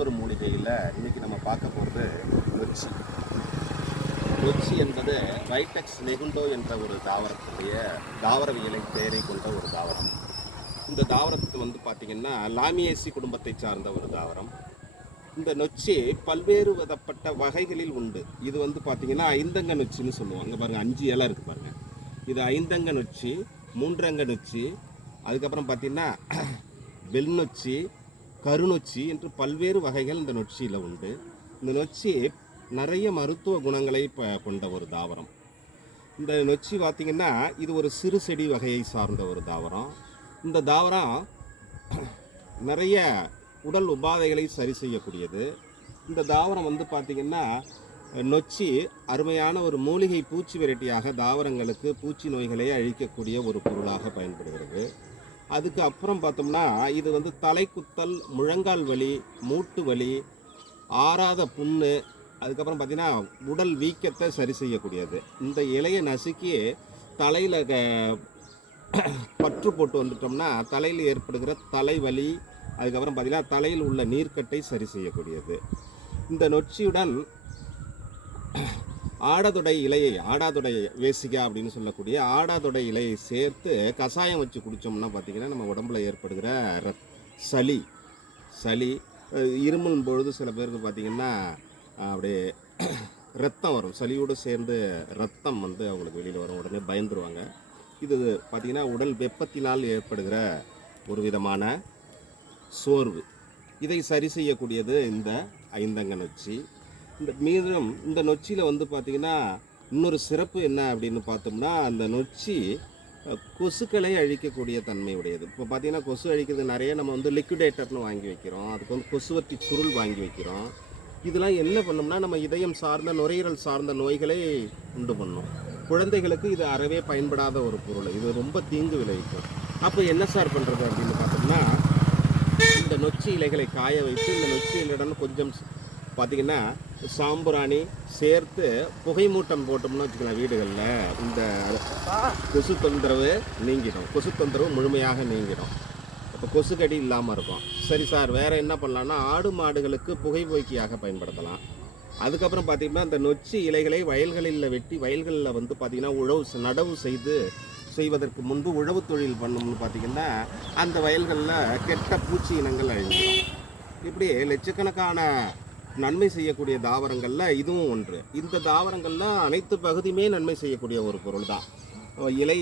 ஒரு மூலிகையில் இன்னைக்கு நம்ம பார்க்க போகிறது நொச்சி. நொச்சி என்பது வைட்டெக்ஸ் நெகுண்டோ என்ற ஒரு தாவரத்துடைய தாவரவியலை பெயரை கொண்ட ஒரு தாவரம். இந்த தாவரத்துக்கு பார்த்திங்கன்னா லாமியேசி குடும்பத்தை சார்ந்த ஒரு தாவரம். இந்த நொச்சி பல்வேறு விதப்பட்ட வகைகளில் உண்டு. இது பார்த்திங்கன்னா ஐந்தங்க நொச்சின்னு சொல்லுவாங்க. பாருங்கள், 5 இலை இருக்குது பாருங்கள். இது ஐந்தங்க நொச்சி, 3 அங்க நொச்சி, அதுக்கப்புறம் பார்த்திங்கன்னா வெள்நொச்சி, கருநொச்சி என்று பல்வேறு வகைகள் இந்த நொச்சியில் உண்டு. இந்த நொச்சி நிறைய மருத்துவ குணங்களை கொண்ட ஒரு தாவரம். இந்த நொச்சி பார்த்திங்கன்னா இது ஒரு சிறு செடி வகையை சார்ந்த ஒரு தாவரம். இந்த தாவரம் நிறைய உடல் உபாதைகளை சரி செய்யக்கூடியது. இந்த தாவரம் பார்த்திங்கன்னா நொச்சி அருமையான ஒரு மூலிகை பூச்சி வெரைட்டியாக தாவரங்களுக்கு பூச்சி நோய்களை அழிக்கக்கூடிய ஒரு பொருளாக பயன்படுகிறது. அதுக்கு அப்புறம் பார்த்தோம்னா இது தலைக்குத்தல், முழங்கால் வலி, மூட்டு வலி, ஆறாத புண்ணு, அதுக்கப்புறம் பார்த்திங்கன்னா உடல் வீக்கத்தை சரி செய்யக்கூடியது. இந்த இலையை நசுக்கி தலையில் பற்று போட்டு வந்துட்டோம்னா தலையில் ஏற்படுகிற தலைவலி, அதுக்கப்புறம் பார்த்திங்கன்னா தலையில் உள்ள நீர்க்கட்டை சரி செய்யக்கூடியது. இந்த நொச்சியுடன் ஆடாதொடை இலையை, ஆடாதொடை வேசிகா அப்படின்னு சொல்லக்கூடிய ஆடாதொடை இலையை சேர்த்து கஷாயம் வச்சு குடித்தோம்னா பார்த்திங்கன்னா நம்ம உடம்புல ஏற்படுகிற சளி இருமும் பொழுது சில பேருக்கு பார்த்திங்கன்னா அப்படியே ரத்தம் வரும். சளியோடு சேர்ந்து ரத்தம் அவங்களுக்கு வெளியில் வரும். உடனே பயந்துருவாங்க. இது பார்த்திங்கன்னா உடல் வெப்பத்தினால் ஏற்படுகிற ஒரு விதமான சோர்வு, இதை சரி செய்யக்கூடியது இந்த ஐந்தங்க நொச்சி. இந்த நொச்சியில் பார்த்திங்கன்னா இன்னொரு சிறப்பு என்ன அப்படின்னு பார்த்தோம்னா, அந்த நொச்சி கொசுக்களை அழிக்கக்கூடிய தன்மை உடையது. இப்போ பார்த்திங்கன்னா கொசு அழிக்கிறது நிறைய நம்ம லிக்விடேட்டர்னு வாங்கி வைக்கிறோம். அதுக்கு கொசுவர்த்தி சுருள் வாங்கி வைக்கிறோம். இதெல்லாம் என்ன பண்ணோம்னா நம்ம இதயம் சார்ந்த, நுரையீரல் சார்ந்த நோய்களை உண்டு பண்ணும். குழந்தைகளுக்கு இது அறவே பயன்படாத ஒரு பொருள். இது ரொம்ப தீங்கு விளைவிக்கும். அப்போ என்ன சார் பண்ணுறது அப்படின்னு பார்த்தோம்னா, இந்த நொச்சி இலைகளை காய வைத்து இந்த நொச்சி இலையுடன் கொஞ்சம் பார்த்திங்கன்னா சாம்பிராணி சேர்த்து புகை மூட்டம் போட்டோம்னு வச்சுக்கலாம் வீடுகளில், இந்த கொசு தொந்தரவு நீங்கிடும். கொசு தொந்தரவு முழுமையாக நீங்கிடும். இப்போ கொசுக்கடி இல்லாமல் இருக்கும். சரி சார், வேறு என்ன பண்ணலான்னா ஆடு மாடுகளுக்கு புகைப்போக்கியாக பயன்படுத்தலாம். அதுக்கப்புறம் பார்த்திங்கன்னா இந்த நொச்சி இலைகளை வயல்களில் வெட்டி வயல்களில் பார்த்திங்கன்னா நடவு செய்வதற்கு முன்பு உழவு தொழில் பண்ணோம்னு பார்த்திங்கன்னா அந்த வயல்களில் கெட்ட பூச்சி இனங்கள் அழிஞ்சிடும். இப்படி லட்சக்கணக்கான நன்மை செய்யக்கூடிய தாவரங்களில் இதுவும் ஒன்று. இந்த தாவரங்களில் அனைத்து பகுதியுமே நன்மை செய்யக்கூடிய ஒரு பொருள் தான். இலை,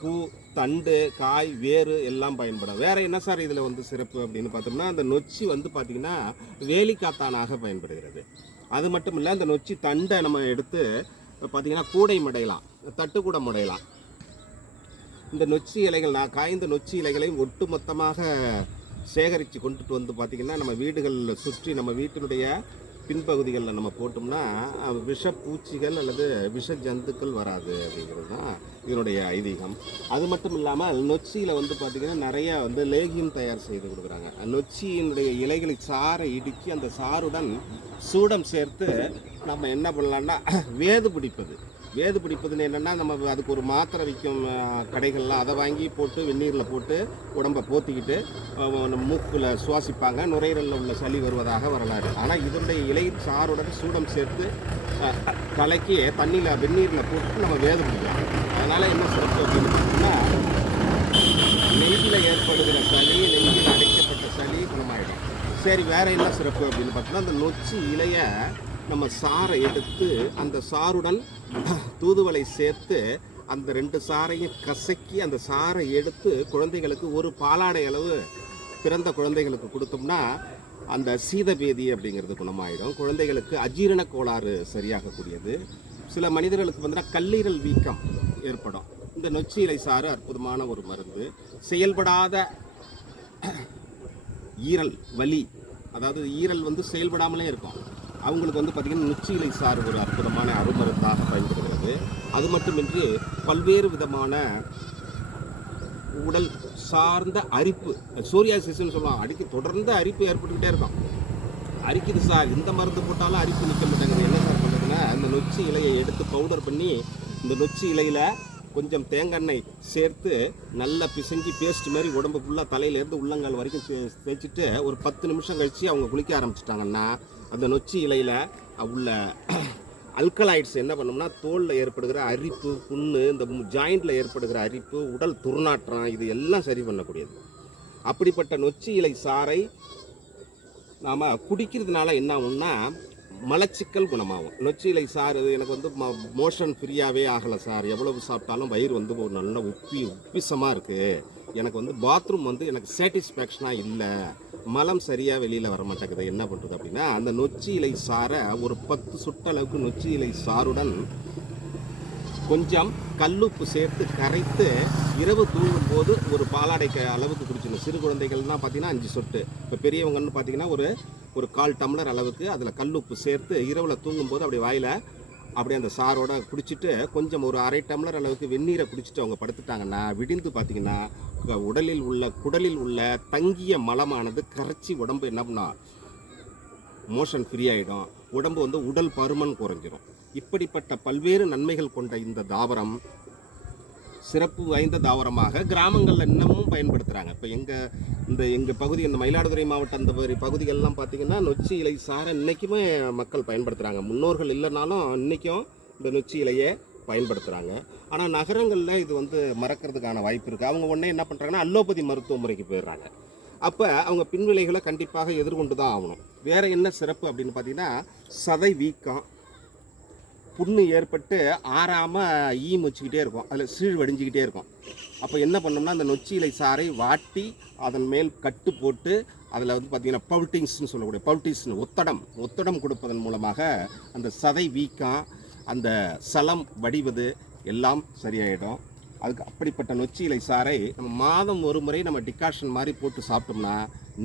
பூ, தண்டு, காய், வேறு எல்லாம் பயன்படும். வேறு என்ன சார் இதில் சிறப்பு அப்படின்னு பார்த்தோம்னா, அந்த நொச்சி பார்த்திங்கன்னா வேலிக்காத்தானாக பயன்படுகிறது. அது மட்டும் இல்லை, அந்த நொச்சி தண்டை நம்ம எடுத்து பார்த்திங்கன்னா கூடை முடையலாம், தட்டு கூட முடையலாம். இந்த நொச்சி இலைகள், காய்ந்த நொச்சி இலைகளை ஒட்டு மொத்தமாக சேகரித்து கொண்டுட்டு பார்த்திங்கன்னா நம்ம வீடுகளில் சுற்றி நம்ம வீட்டினுடைய பின்பகுதிகளில் நம்ம போட்டோம்னா விஷ பூச்சிகள் அல்லது விஷ ஜந்துக்கள் வராது அப்படிங்கிறது தான் இதனுடைய ஐதீகம். அது மட்டும் இல்லாமல் நொச்சியில் பார்த்திங்கன்னா நிறையா லேகியம் தயார் செய்து கொடுக்குறாங்க. நொச்சியினுடைய இலைகளை சாறை இடித்து அந்த சாறுடன் சூடம் சேர்த்து நம்ம என்ன பண்ணலான்னா வேது பிடிப்பதுன்னு என்னென்னா, நம்ம அதுக்கு ஒரு மாத்திரை விற்கும் கடைகள்லாம் அதை வாங்கி போட்டு வெந்நீரில் போட்டு உடம்பை போத்திக்கிட்டு மூக்கில் சுவாசிப்பாங்க. நுரையீரலில் உள்ள சளி வருவதாக வரலாறு. ஆனால் இதனுடைய இலை சாறுடன் சூடம் சேர்த்து தலைக்கு வெந்நீரில் போட்டு நம்ம வேது பிடிக்கலாம். அதனால் என்ன சிறப்பு அப்படின்னு பார்த்தீங்கன்னா, நெஞ்சில் ஏற்படுகிற சளி, நெஞ்சில் அடைக்கப்பட்ட சளி குணமாயிடும். சரி, வேறு என்ன சிறப்பு அப்படின்னு பார்த்தோம்னா, அந்த நொச்சி இலையை நம்ம சாறை எடுத்து அந்த சாறுடன் தூதுவளை சேர்த்து அந்த 2 சாறையும் கசக்கி அந்த சாறை எடுத்து குழந்தைகளுக்கு ஒரு பாலாடை அளவு பிறந்த குழந்தைகளுக்கு கொடுத்தோம்னா அந்த சீதபேதி அப்படிங்கிறது குணமாயிடும். குழந்தைகளுக்கு அஜீரண கோளாறு சரியாகக்கூடியது. சில மனிதர்களுக்கு கல்லீரல் வீக்கம் ஏற்படும். இந்த நொச்சி இலை சாறு அற்புதமான ஒரு மருந்து. செயல்படாத ஈரல் வலி, அதாவது ஈரல் செயல்படாமலே இருக்கும், அவங்களுக்கு பார்த்திங்கன்னா நொச்சி இலை சாறு ஒரு அற்புதமான அருமருந்தாக பயன்படுகிறது. அது மட்டுமின்றி பல்வேறு விதமான உடல் சார்ந்த அரிப்பு, சோரியாசிஸ்ன்னு சொல்லுவாங்க, தொடர்ந்து அரிப்பு ஏற்பட்டுக்கிட்டே இருக்கும். அரிக்குது சார், இந்த மருந்து போட்டாலும் அரிப்பு நிற்க மாட்டேங்குது, என்ன சார் பண்ணுறதுன்னா அந்த நொச்சி இலையை எடுத்து பவுடர் பண்ணி இந்த நொச்சி இலையில் கொஞ்சம் தேங்காய் எண்ணெய் சேர்த்து நல்லா பிசைஞ்சு பேஸ்ட் மாதிரி உடம்பு ஃபுல்லாக தலையிலேருந்து உள்ளங்கால் வரைக்கும் தேய்ச்சிட்டு ஒரு 10 நிமிஷம் கழித்து அவங்க குளிக்க ஆரம்பிச்சிட்டாங்கன்னா அந்த நொச்சி இலையில் உள்ள அல்கலாய்ட்ஸ் என்ன பண்ணோம்னா தோலில் ஏற்படுகிற அரிப்பு, புண்ணு, இந்த ஜாயிண்டில் ஏற்படுகிற அரிப்பு, உடல் துர்நாற்றம், இது எல்லாம் சரி பண்ணக்கூடியது. அப்படிப்பட்ட நொச்சி இலை சாறை நாம் குடிக்கிறதுனால என்ன ஆகும்னா மலச்சிக்கல் குணமாகும். நொச்சி இலை சாறு எனக்கு வந்து மோஷன் ஃப்ரீயாகவே ஆகலை சார், எவ்வளவு சாப்பிட்டாலும் வயிறு வந்து ஒரு நல்ல உப்பிசமாக இருக்குது, எனக்கு வந்து பாத்ரூம் வந்து எனக்கு சாட்டிஸ்ஃபேக்ஷனாக இல்லை, மலம் சரியாக வெளியில் வர மாட்டேங்குது, என்ன பண்ணுறது அப்படின்னா அந்த நொச்சி இலை சாறை ஒரு 10 சுட்டளவுக்கு நொச்சி இலை சாறுடன் கொஞ்சம் கல்லுப்பு சேர்த்து கரைத்து இரவு தூங்கும்போது ஒரு பாலாடை அளவுக்கு குடிச்சிடணும். சிறு குழந்தைகள்னால் பார்த்தீங்கன்னா 5 சொட்டு, இப்போ பெரியவங்கன்னு பார்த்தீங்கன்னா ஒரு 1/4 டம்ளர் அளவுக்கு அதில் கல்லுப்பு சேர்த்து இரவில் தூங்கும்போது அப்படி வாயில் அப்படியே அந்த சாரோட குடிச்சிட்டு கொஞ்சம் ஒரு 1/2 டம்ளர் அளவுக்கு வெந்நீரை குடிச்சிட்டு அவங்க படுத்துட்டாங்கன்னா விடிந்து பார்த்தீங்கன்னா குடலில் உள்ள தங்கிய மலமானது கரைச்சி உடம்பு என்ன பண்ணா மோஷன் ஃப்ரீ ஆகிடும், உடம்பு வந்து உடல் பருமன் குறைஞ்சிரும். இப்படிப்பட்ட பல்வேறு நன்மைகள் கொண்ட இந்த தாவரம் சிறப்பு வாய்ந்த தாவரமாக கிராமங்களில் இன்னமும் பயன்படுத்துகிறாங்க. இப்போ எங்கள் பகுதி, இந்த மயிலாடுதுறை மாவட்டம் அந்த மாதிரி பகுதிகள்லாம் பார்த்திங்கன்னா நொச்சி இலை சாரை இன்றைக்குமே மக்கள் பயன்படுத்துகிறாங்க. முன்னோர்கள் இல்லைனாலும் இன்றைக்கும் இந்த நொச்சி இலையை பயன்படுத்துகிறாங்க. ஆனால் நகரங்களில் இது வந்து மறக்கிறதுக்கான வாய்ப்பு இருக்குது. அவங்க உடனே என்ன பண்ணுறாங்கன்னா அலோபதி மருத்துவ முறைக்கு போயிடுறாங்க. அப்போ அவங்க பின்விளைகளை கண்டிப்பாக எதிர்கொண்டு தான் ஆகணும். வேறு என்ன சிறப்பு அப்படின்னு பார்த்தீங்கன்னா சதை வீக்கம், புண்ணு ஏற்பட்டு ஆறாமல் மொச்சிக்கிட்டே இருக்கும், அதில் சீழ் வடிஞ்சிக்கிட்டே இருக்கும். அப்போ என்ன பண்ணோம்னா அந்த நொச்சி இலை சாறை வாட்டி அதன் மேல் கட்டு போட்டு அதில் வந்து பார்த்திங்கன்னா பவுட்டிங்ஸ்னு சொல்லக்கூடிய பவுட்டிஸ்னு ஒத்தடம் கொடுப்பதன் மூலமாக அந்த சதை வீக்கம், அந்த சலம் வடிவது எல்லாம் சரியாயிடும். அதுக்கு அப்படிப்பட்ட நொச்சி இலை சாறை நம்ம மாதம் ஒரு முறை நம்ம டிகாஷன் மாதிரி போட்டு சாப்பிட்டோம்னா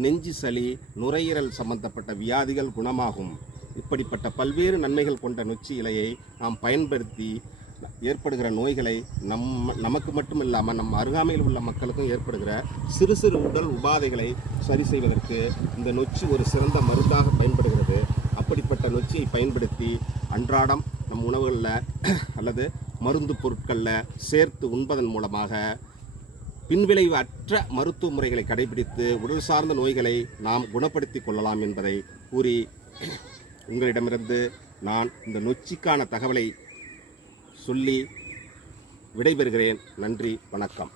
நெஞ்சு சளி, நுரையீரல் சம்பந்தப்பட்ட வியாதிகள் குணமாகும். இப்படிப்பட்ட பல்வேறு நன்மைகள் கொண்ட நொச்சி இலையை நாம் பயன்படுத்தி ஏற்படுகிற நோய்களை நமக்கு மட்டும் இல்லாமல் நம் அருகாமையில் உள்ள மக்களுக்கும் ஏற்படுகிற சிறு சிறு உடல் உபாதைகளை சரி செய்வதற்கு இந்த நொச்சி ஒரு சிறந்த மருந்தாக பயன்படுகிறது. அப்படிப்பட்ட நொச்சியை பயன்படுத்தி அன்றாடம் நம் உணவுகளில் அல்லது மருந்து பொருட்களில் சேர்த்து உண்பதன் மூலமாக பின்விளைவு அற்ற மருத்துவ முறைகளை கடைபிடித்து உடல் சார்ந்த நோய்களை நாம் குணப்படுத்தி கொள்ளலாம் என்பதை கூறி உங்களிடமிருந்து நான் இந்த நொச்சிக்கான தகவலை சொல்லி விடைபெறுகிறேன். நன்றி, வணக்கம்.